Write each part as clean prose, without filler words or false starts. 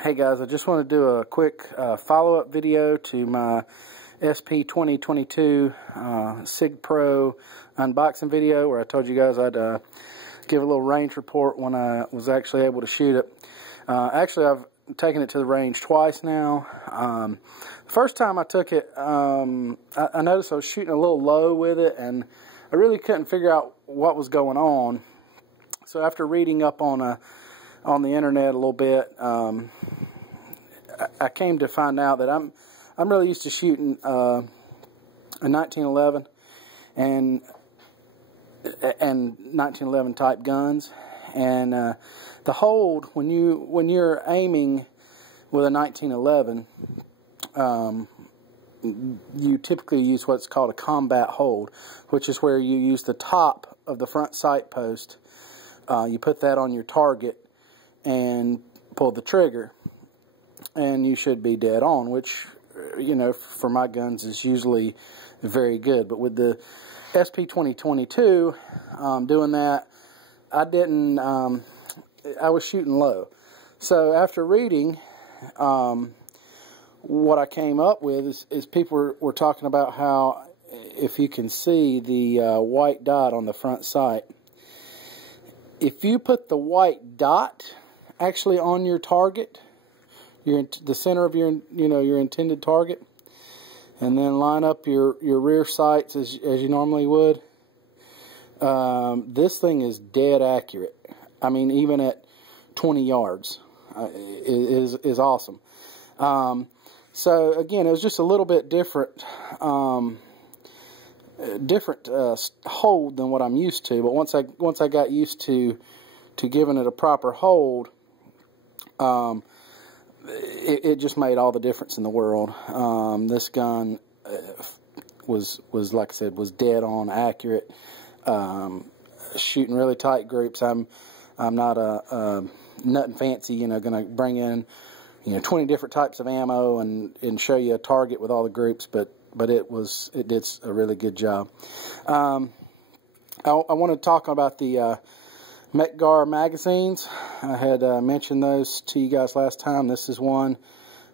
Hey guys, I just want to do a quick follow-up video to my SP2022 SigPro unboxing video where I told you guys I'd give a little range report when I was actually able to shoot it. Actually, I've taken it to the range twice now. The first time I took it, I noticed I was shooting a little low with it, and I really couldn't figure out what was going on. So after reading up on the internet a little bit, I came to find out that I'm really used to shooting a 1911 and 1911 type guns, and the hold when you're aiming with a 1911, you typically use what's called a combat hold, which is where you use the top of the front sight post. You put that on your target and pull the trigger, and you should be dead on, which, you know, for my guns is usually very good. But with the SP2022, doing that, I didn't, I was shooting low. So after reading, what I came up with is people were talking about how, if you can see the white dot on the front sight, if you put the white dot actually on your target, the center of your intended target, and then line up your rear sights as you normally would, this thing is dead accurate. I mean, even at 20 yards, is awesome. So again, it was just a little bit different hold than what I'm used to. But once I got used to giving it a proper hold, it just made all the difference in the world. This gun was, like I said, was dead on accurate. Shooting really tight groups. I'm not a nothing fancy, gonna bring in 20 different types of ammo and show you a target with all the groups, but it did a really good job. I want to talk about the Metgar magazines. I had mentioned those to you guys last time. This is one.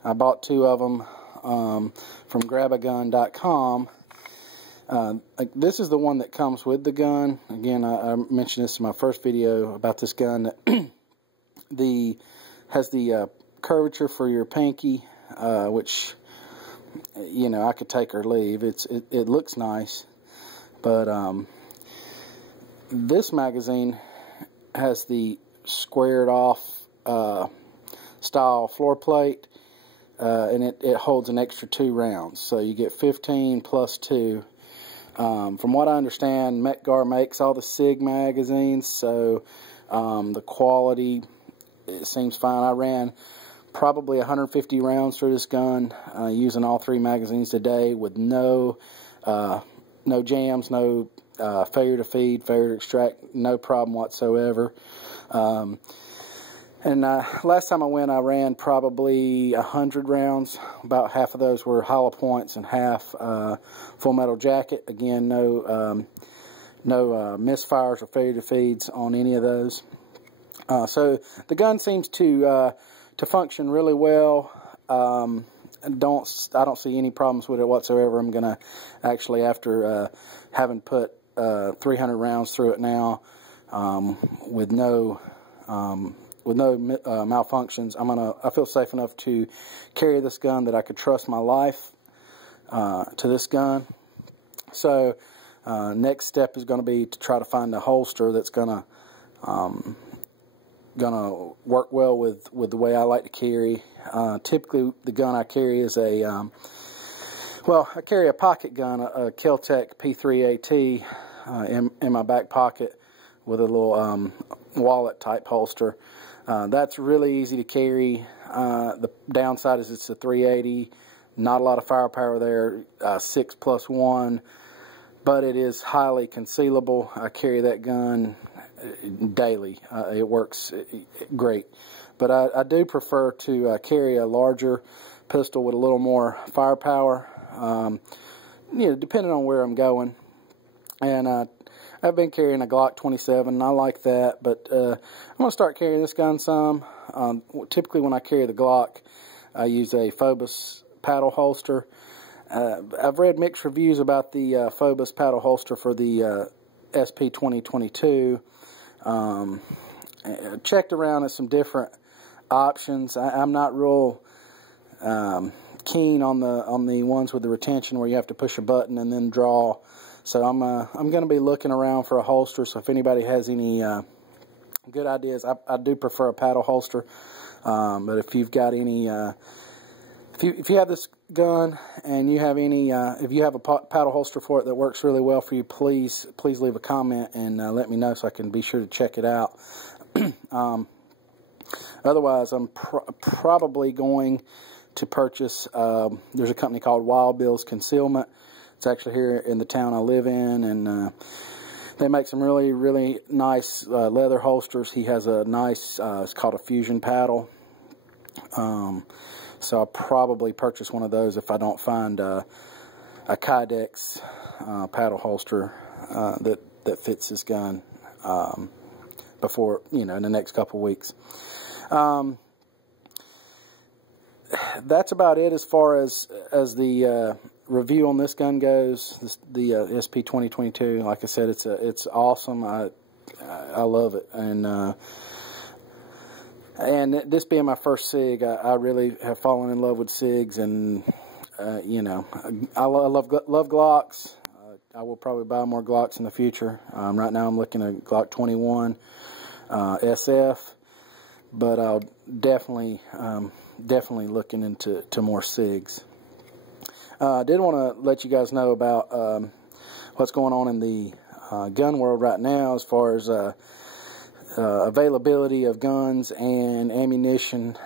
I bought 2 of them from grabagun.com. This is the one that comes with the gun. Again, I mentioned this in my first video about this gun that has the curvature for your pinky, which, I could take or leave. It looks nice, but this magazine has the squared off style floor plate, and it holds an extra 2 rounds, so you get 15 plus 2. From what I understand, Metgar makes all the Sig magazines, so the quality, it seems fine. I ran probably 150 rounds through this gun, using all 3 magazines today with no jams, no failure to feed, failure to extract, no problem whatsoever. And last time I went, I ran probably 100 rounds. About half of those were hollow points and half full metal jacket. Again, no misfires or failure to feeds on any of those. So the gun seems to function really well. I don't see any problems with it whatsoever. I'm gonna actually, after having put 300 rounds through it now, with no malfunctions, I feel safe enough to carry this gun that I could trust my life to this gun. So next step is going to be to try to find a holster that's gonna work well with the way I like to carry. Typically, the gun I carry is I carry a pocket gun, a Kel-Tec P3AT, in my back pocket with a little wallet type holster. That's really easy to carry. The downside is it's a 380, not a lot of firepower there, 6+1, but it is highly concealable. I carry that gun daily. It works great, but I do prefer to carry a larger pistol with a little more firepower, depending on where I'm going. And I've been carrying a Glock 27, and I like that, but I'm going to start carrying this gun some. Typically when I carry the Glock, I use a Phobos paddle holster. I've read mixed reviews about the Phobos paddle holster for the SP2022. Checked around at some different options. I'm not real keen on the ones with the retention where you have to push a button and then draw. So I'm going to be looking around for a holster. So if anybody has any good ideas, I do prefer a paddle holster. But if you've got any, if you have this gun and you have any, if you have a paddle holster for it that works really well for you, please leave a comment and let me know so I can be sure to check it out. Otherwise, I'm probably going to purchase, there's a company called Wild Bill's Concealment. It's actually here in the town I live in, and they make some really nice leather holsters. He has a nice, it's called a Fusion paddle. So I'll probably purchase one of those if I don't find a Kydex paddle holster that fits this gun before, in the next couple weeks. That's about it as far as the review on this gun goes. The SP2022. Like I said, it's awesome. I love it, and this being my first Sig, I really have fallen in love with Sigs, and I love Glocks. I will probably buy more Glocks in the future. Right now I'm looking at Glock 21 SF, but I'll definitely looking into more Sigs. I did want to let you guys know about what's going on in the gun world right now as far as availability of guns and ammunition.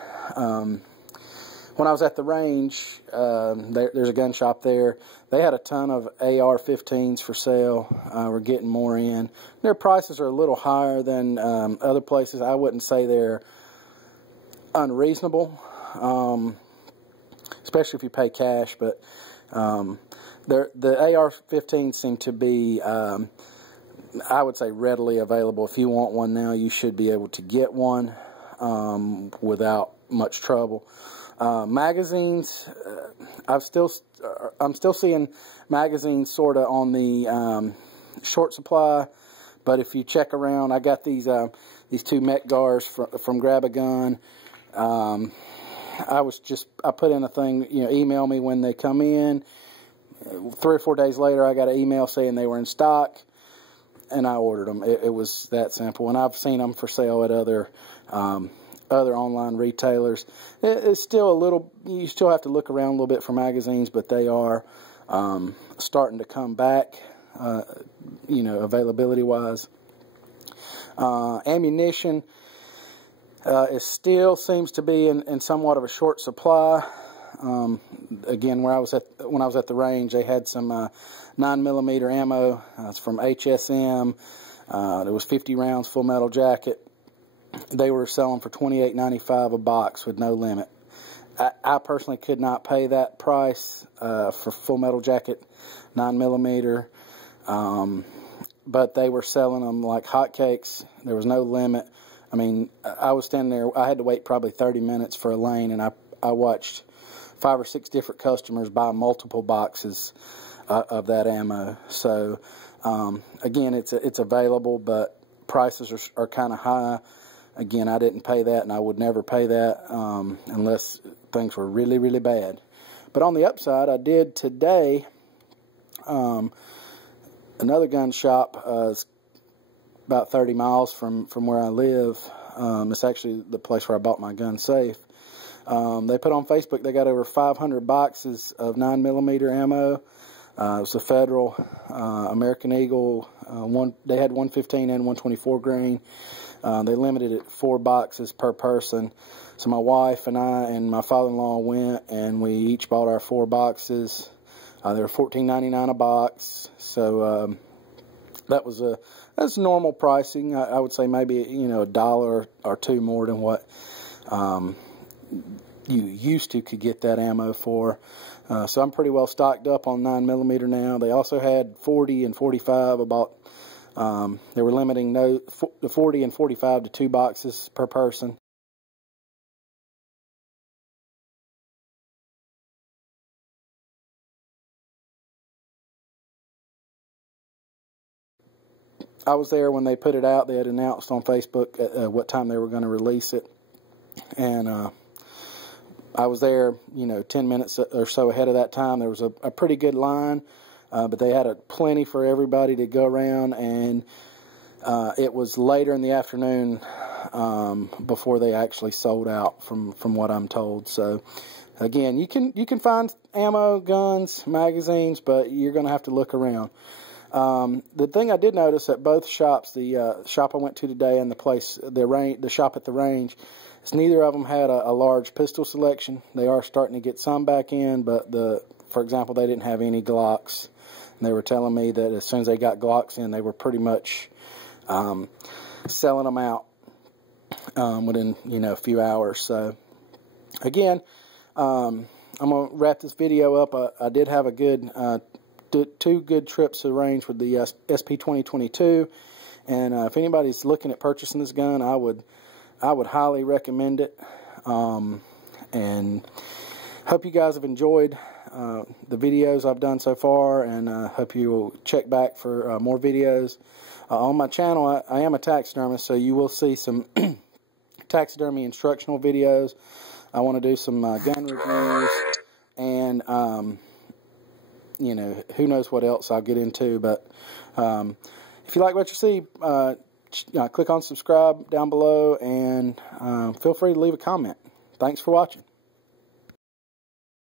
When I was at the range, there's a gun shop there. They had a ton of AR-15s for sale. We're getting more in. Their prices are a little higher than other places. I wouldn't say they're unreasonable, especially if you pay cash, but the AR-15s seem to be, I would say, readily available. If you want one now, you should be able to get one without much trouble. Magazines, I'm still seeing magazines sort of on the short supply, but if you check around, I got these two Met Gars from Grab a Gun. I put in a thing, email me when they come in. 3 or 4 days later, I got an email saying they were in stock, and I ordered them. It was that simple, and I've seen them for sale at other online retailers. It's still a little, you still have to look around a little bit for magazines, but they are starting to come back, availability wise. Ammunition, it still seems to be in somewhat of a short supply. Again, when I was at the range, they had some 9mm ammo. It's from HSM. There was 50 rounds, full metal jacket. They were selling for $28.95 a box with no limit. I personally could not pay that price for full metal jacket 9mm, but they were selling them like hotcakes. There was no limit. I mean, I was standing there. I had to wait probably 30 minutes for a lane, and I watched 5 or 6 different customers buy multiple boxes of that ammo. So again, it's available, but prices are kind of high. Again, I didn't pay that, and I would never pay that unless things were really bad. But on the upside, I did today. Another gun shop is about 30 miles from where I live. It's actually the place where I bought my gun safe. They put on Facebook they got over 500 boxes of 9mm ammo. It was a Federal, American Eagle. They had 115 and 124 grain. They limited it 4 boxes per person. So my wife and I and my father-in-law went, and we each bought our 4 boxes. They were $14.99 a box. So that's normal pricing. I would say maybe $1 or $2 more than what you used to could get that ammo for. So I'm pretty well stocked up on 9mm now. They also had 40 and 45. I bought They were limiting the 40 and 45 to 2 boxes per person. I was there when they put it out. They had announced on Facebook what time they were going to release it. And I was there, 10 minutes or so ahead of that time. There was a pretty good line, but they had plenty for everybody to go around. And it was later in the afternoon before they actually sold out, from what I'm told. So, again, you can find ammo, guns, magazines, but you're going to have to look around. The thing I did notice at both shops, the shop I went to today and the shop at the range, is neither of them had a large pistol selection. They are starting to get some back in, but for example, they didn't have any Glocks. And they were telling me that as soon as they got Glocks in, they were pretty much selling them out within a few hours. So again, I'm gonna wrap this video up. I did have a good 2 good trips to the range with the SP2022, and if anybody's looking at purchasing this gun, I would highly recommend it. And hope you guys have enjoyed the videos I've done so far, and hope you will check back for more videos. On my channel, I am a taxidermist, so you will see some taxidermy instructional videos. I want to do some gun reviews, and who knows what else I'll get into. But if you like what you see, click on subscribe down below, and feel free to leave a comment. Thanks for watching.